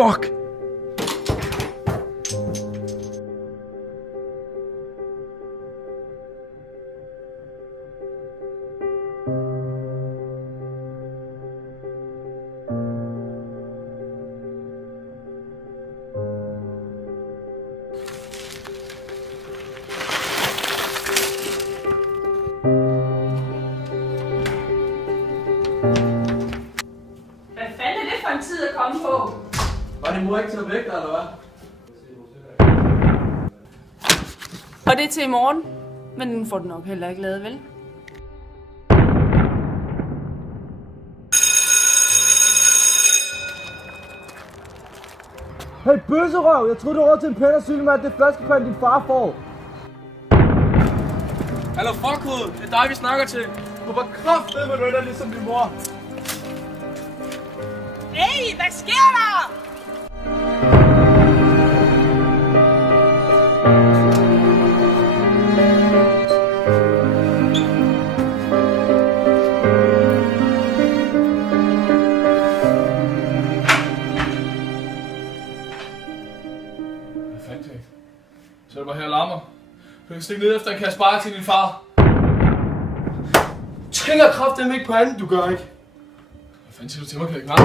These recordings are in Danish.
Fuck! Hvad fanden er det for en tid at komme på? Var din mor ikke taget væk, eller hvad? Og det er til i morgen, men den får du nok heller ikke lavet, vel? Hey bøsserøv, jeg troede du var til en pæn og syge med, at det flaskepand din far får. Hallo fuckhoved, det er dig vi snakker til. Du var kraftedeme, du ender ligesom din mor. Hey, hvad sker der? Hvad fanden, Jake? Så er du bare her og larmer. Du kan stikke ned efter en kasse bajer til din far. Trænger kraftedeme ikke på anden, du gør ikke. Hvad fanden siger du til mig, Kæk? Nej.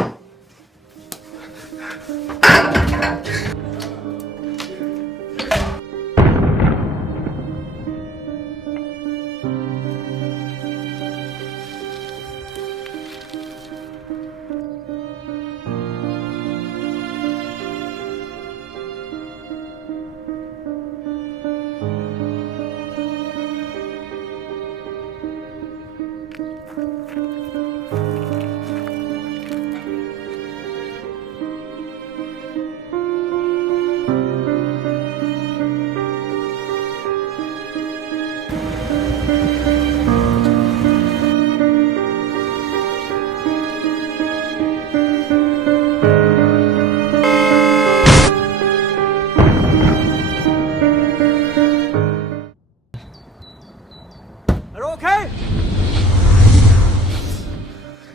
Er du okay?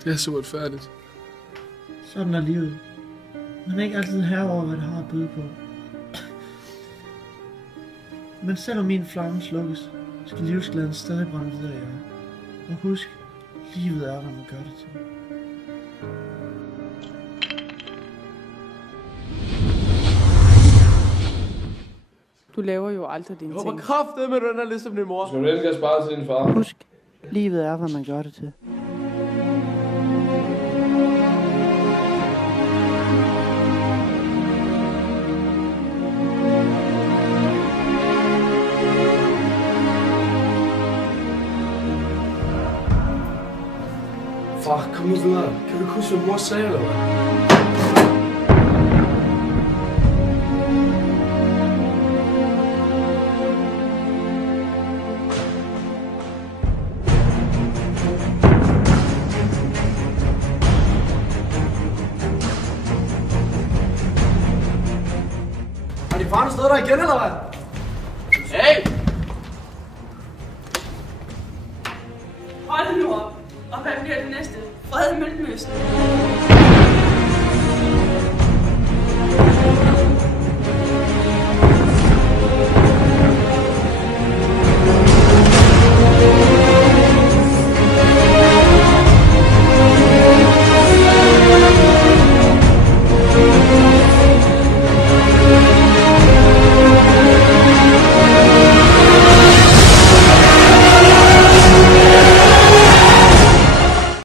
Det er så uretfærdigt. Sådan er livet. Man er ikke altid herover, hvad det har at byde på. Men selvom min flamme slukkes, skal livsglæden stadig brænde videre i jer. Og husk, livet er, hvad man gør det til. Du laver jo aldrig dine Jeg håber ting. kraftedeme, du ender ligesom din mor. Skal du ikke have sparet til din far? Husk, livet er, hvad man gør det til. Far, kom nu videre. Kan du ikke huske, hvad mor sagde, eller hvad? Har din far nu stået der igen, eller hvad? Hey! Hold nu op. Og hvad bliver det næste? Fred i Mellemøsten.